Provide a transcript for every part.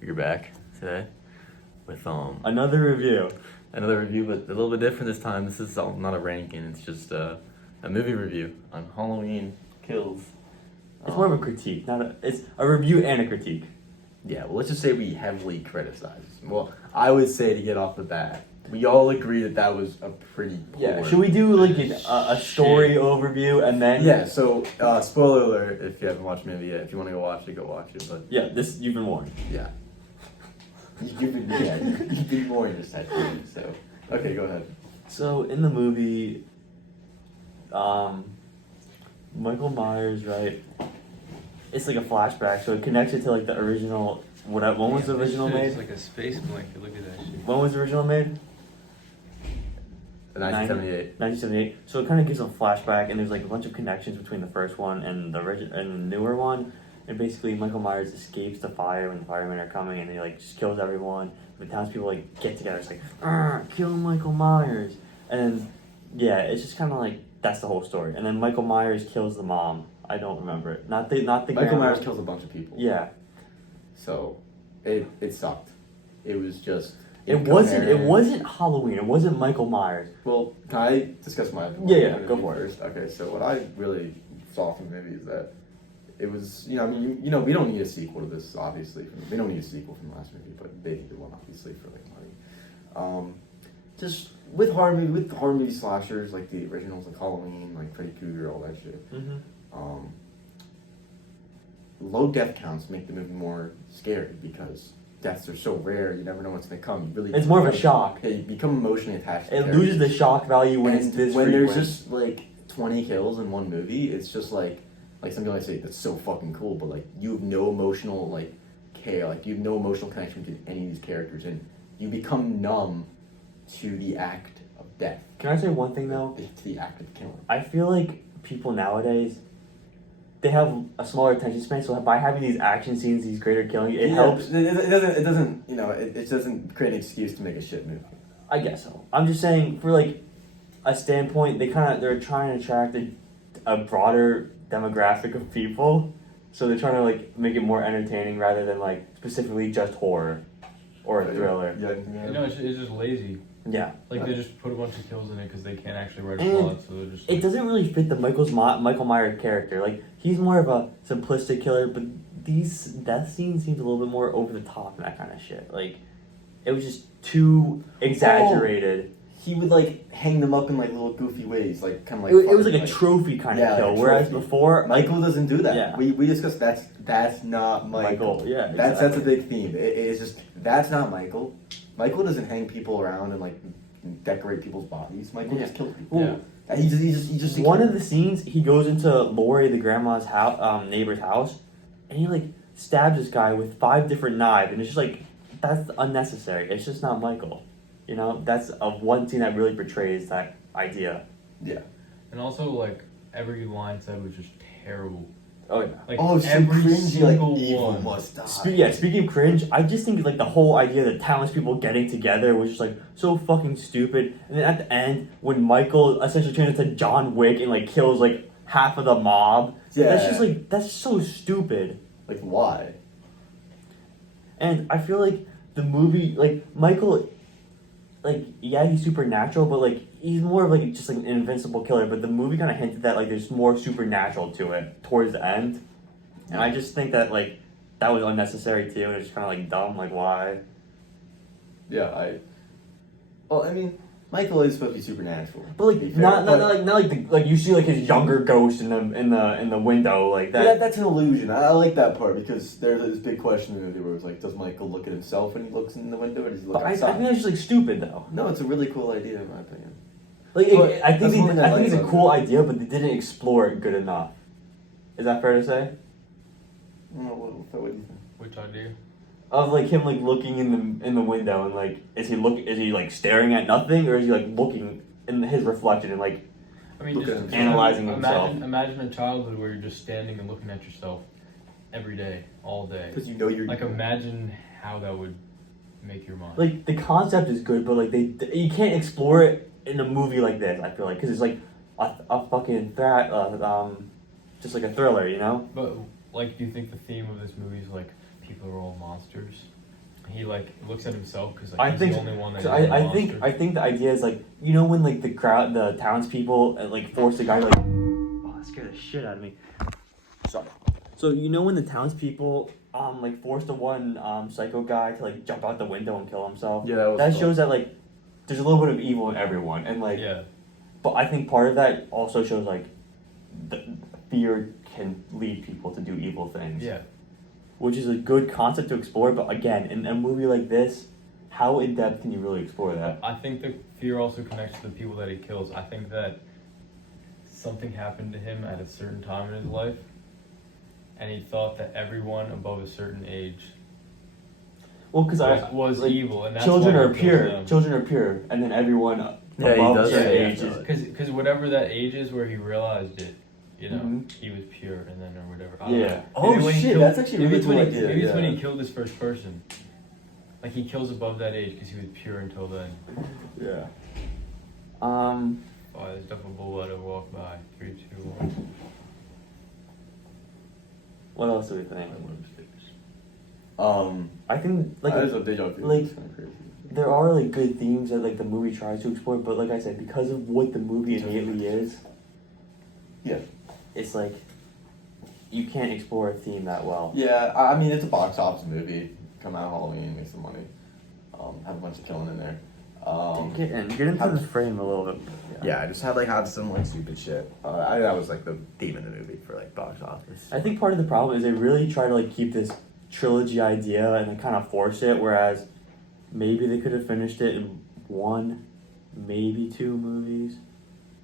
You're back today with Another review. another review, but a little bit different this time. This is not a ranking. It's just a movie review on Halloween Kills. It's more of a critique, it's a review and a critique. Yeah, well, let's just say we heavily criticize. Well, I would say to get off the bat, we all agree that was a pretty poor. Should we do like a story overview and then? Yeah. So, spoiler alert if you haven't watched the movie yet. If you want to go watch it. But Yeah, this you've been warned. yeah, you've been warned this type of thing. So, okay, go ahead. So in the movie, Michael Myers, right? It's like a flashback, so it connects it to like the original. When was the original made? It's like a space blanket. Look at that shit. When was the original made? 1978. 1978. So it kind of gives a flashback, and there's like a bunch of connections between the first one and the newer one. And basically, Michael Myers escapes the fire when the firemen are coming, and he like just kills everyone. The townspeople like get together. It's like, kill Michael Myers. And then, yeah, it's just kind of like that's the whole story. And then Michael Myers kills the mom. I don't remember it. Not the Michael grandma. Myers kills a bunch of people. Yeah. So, it sucked. It was just. It wasn't Halloween. It wasn't Michael Myers. Well, can I discuss my opinion? Yeah, go for it. First? Okay, so what I really saw from the movie is that it was, we don't need a sequel to this, obviously. We don't need a sequel from the last movie, but they needed one, obviously, for like money. Just with horror movie slashers, like the originals, like Halloween, like Freddy Krueger, all that shit. Mm-hmm. Low death counts make the movie more scary because deaths are so rare. You never know what's gonna come. It's more of a shock. Yeah, you become emotionally attached. To it loses the shock value when it's this when frequent. there's just like 20 kills in one movie. It's just like some people might say that's so fucking cool, but like you have no emotional care. Like you have no emotional connection to any of these characters, and you become numb to the act of death. Can I say one thing though? To the act of killing. I feel like people nowadays, they have a smaller attention span, so by having these action scenes, these greater killing, it helps. It doesn't create an excuse to make a shit movie. I guess so. I'm just saying, for like a standpoint, they're trying to attract a broader demographic of people, so they're trying to like make it more entertaining rather than like specifically just horror or a thriller. Yeah. It's just lazy. Yeah. They just put a bunch of kills in it because they can't actually write a And plot, so they're just. It doesn't really fit the Michael Myers character. Like he's more of a simplistic killer, but these death scenes seemed a little bit more over the top and that kind of shit. Like it was just too exaggerated. He would hang them up in little goofy ways, kind of It was like a trophy kind of kill, whereas before Michael doesn't do that. Yeah. We discussed that's not Michael. Yeah, that's a big theme. It's just that's not Michael. Michael doesn't hang people around and decorate people's bodies. Michael just kills people. Yeah. He just one of the scenes he goes into Lori, the grandma's house, neighbor's house, and he stabs this guy with 5 different knives, and it's just that's unnecessary. It's just not Michael. That's one scene that really portrays that idea. Yeah. And also, every line said was just terrible. Oh, yeah. Every single evil one. must die. Speaking of cringe, I just think the whole idea that townspeople getting together was just so fucking stupid. And then at the end, when Michael essentially turns into John Wick and kills half of the mob, that's just that's so stupid. Why? And I feel the movie, Michael, he's supernatural, but he's more of just an invincible killer. But the movie kind of hinted that there's more supernatural to it towards the end, and I just think that that was unnecessary too. And it's kind of dumb. Why? Yeah, Michael is supposed to be supernatural. But not you see his younger ghost in the window that. Yeah, that's an illusion. I like that part because there's this big question in the movie where it's does Michael look at himself when he looks in the window, or does he look outside? I think that's just stupid though. No, it's a really cool idea in my opinion. I think it's a cool idea, but they didn't explore it good enough. Is that fair to say? No, what do you think? Which idea? Of him looking in the window and is he staring at nothing, or is he looking in his reflection and just analyzing himself? Imagine a childhood where you're just standing and looking at yourself every day, all day. Because you're imagine how that would make your mind. The concept is good, but you can't explore it in a movie like this. I feel because it's a fucking just a thriller, But do you think the theme of this movie is people are all monsters? he like looks at himself because like I he's think the only one that. so knows the I monster. think the idea is like, you know, when like the townspeople like force the guy to like, oh, that scared the shit out of me. Sorry. So you know when the townspeople like force the one psycho guy to like jump out the window and kill himself. Yeah, that was That fun. shows that like there's a little bit of evil in everyone, and like Yeah. but I think part of that also shows like the fear can lead people to do evil things. Yeah. Which is a good concept to explore, but again, in a movie like this, how in depth can you really explore that? I think the fear also connects to the people that he kills. I think that something happened to him at a certain time in his life, and he thought that everyone above a certain age Well, because was like, evil, and that's children why he are kills pure. them. Children are pure, and then everyone Yeah, he above a does certain say age that. is. Because whatever that age is where he realized it, you know, Mhm. he was pure, and then or whatever. I don't Yeah. know. Oh, Maybe when he shit, killed- that's actually a maybe really it's when cool he- idea, Maybe it's when yeah. he killed his first person. Like he kills above that age because he was pure until then. Yeah. Oh, there's definitely a bullet to walk by. 3, 2, 1. What else do we think? I think That is like a deja vu. like- It's kinda crazy. there are like good themes that like the movie tries to explore, but like I said, because of what the movie innately is, Yeah. it's like you can't explore a theme that well. Yeah, I mean, it's a box office movie. Come out Halloween, make some money. Have a bunch of killing in there. Get into how- the frame a little bit. Yeah, just have some like stupid shit. That was like the theme of the movie for like box office. I think part of the problem is they really try to like keep this trilogy idea and they kind of force it, whereas maybe they could have finished it in one, maybe 2 movies.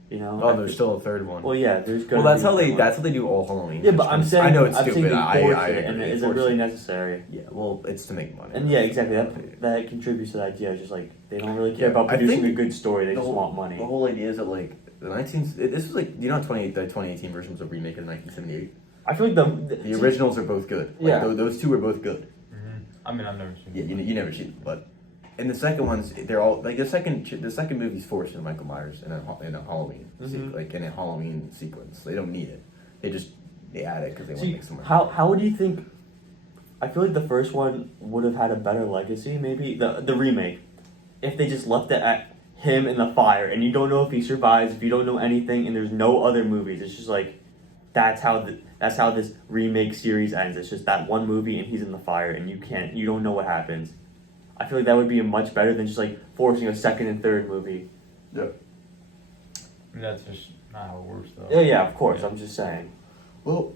You know? Oh, there's still a third one. Well, yeah, there's gonna Well, that's be how a they third one. that's how they do all Halloween. Yeah, but I'm saying I know it's I'm saying stupid. they force I it, and agree. is it Force really it. necessary? Yeah, well, it's to make money. And yeah, exactly. That contributes to the idea. It's just like they don't really care Yeah, about I producing think a good story. They the just whole- want money. The whole idea is that like this was like, you know, the 2018 version was a remake of 1978. I feel like The originals are both good. Like, Yeah. those two are both good. I mean, I've never seen Yeah, it. you never see them, but in the second ones, they're all like the second movie's forced in Michael Myers in a Halloween like in a Halloween sequence. They don't need it. They add it because they want to See, make some money. how would you think? I feel like the first one would have had a better legacy. Maybe the remake, if they just left it at him in the fire, and you don't know if he survives, if you don't know anything, and there's no other movies. It's just like that's how this remake series ends. It's just that one movie, and he's in the fire, and you don't know what happens. I feel like that would be much better than just like forcing a second and third movie. Yeah. I mean, that's just not how it works, though. Yeah, of course. I'm just saying. Well,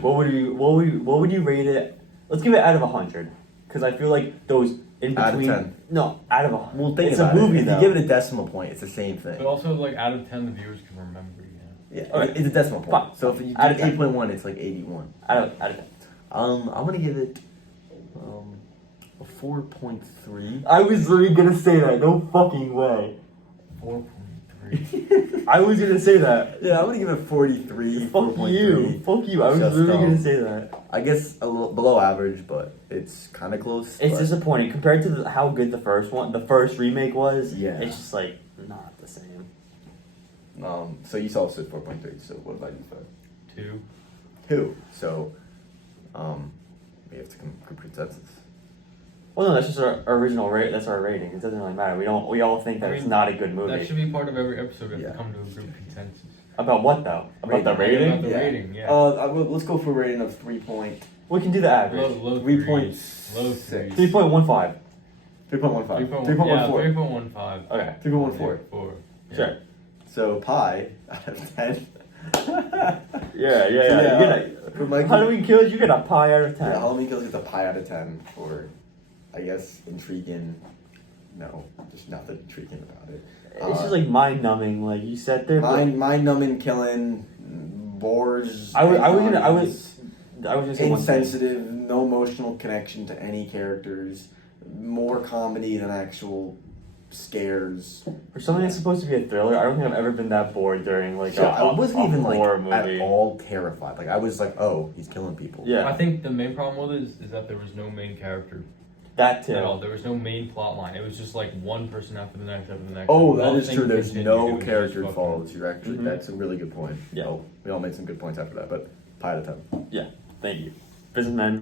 What would you rate it? Let's give it out of 100, because I feel like those in between. Out of 10. No, out of 100. well, think it's about a movie it. If though. you give it a decimal point, it's the same thing. But also, like, out of 10, the viewers can remember, you know? Yeah, Alright. it's a decimal point. Fine. So if you Out of do 10. 8.1, it's like 81. out of 10. I'm gonna give it a 4.3. I was literally gonna say that. No fucking way. 4.3. I was gonna say that. Yeah, I'm gonna give it 43. Fuck 4.3. you. Fuck you. I was Just literally dumb. gonna say that. I guess a little below average, but it's kind of close. It's but- disappointing compared to how good the first remake was. Yeah. It's just like not the same. So you saw Sid 4.3. So what about you, 2. 2. So, we have to come to consensus. Well, no, that's just our original rate. That's our rating. It doesn't really matter. We all think that I it's mean, not a good movie. That should be part of every episode. We have Yeah. to come to a group consensus. About what though? About the Rating. rating? About the rating, yeah. Let's go for a rating of 3 point. We can do the average. Low 3.6. Low 3. 3.15. 3.15. 3.14. 3.14. Okay. 3.14. 4. Sure. So pi out of 10. Yeah. Yeah, for You're Michael- gonna, Halloween Kills, you get a pie out of 10. Yeah, Halloween Kills gets a pi out of 10 for, I guess, intriguing. No, just nothing intriguing about it. It's just like mind numbing. Like you sat there. but- Mind numbing, killing, bores. I was gonna say one thing. insensitive, no emotional connection to any characters, more comedy than actual scares. For something that's supposed to be a thriller, I don't think I've ever been that bored during like So I wasn't even like horror movie. at all terrified. Like I was like, oh, he's killing people. Yeah. I think the main problem with it is that there was no main character That too. at all. There was no main plot line. It was just like one person after the next after the next. Oh, that is Nothing true. There's continued. no It was character just follows. You're actually Mhm. that's a really good point. Yeah. Oh, we all made some good points after that, but pi out of 10. Yeah. Thank you. Businessmen.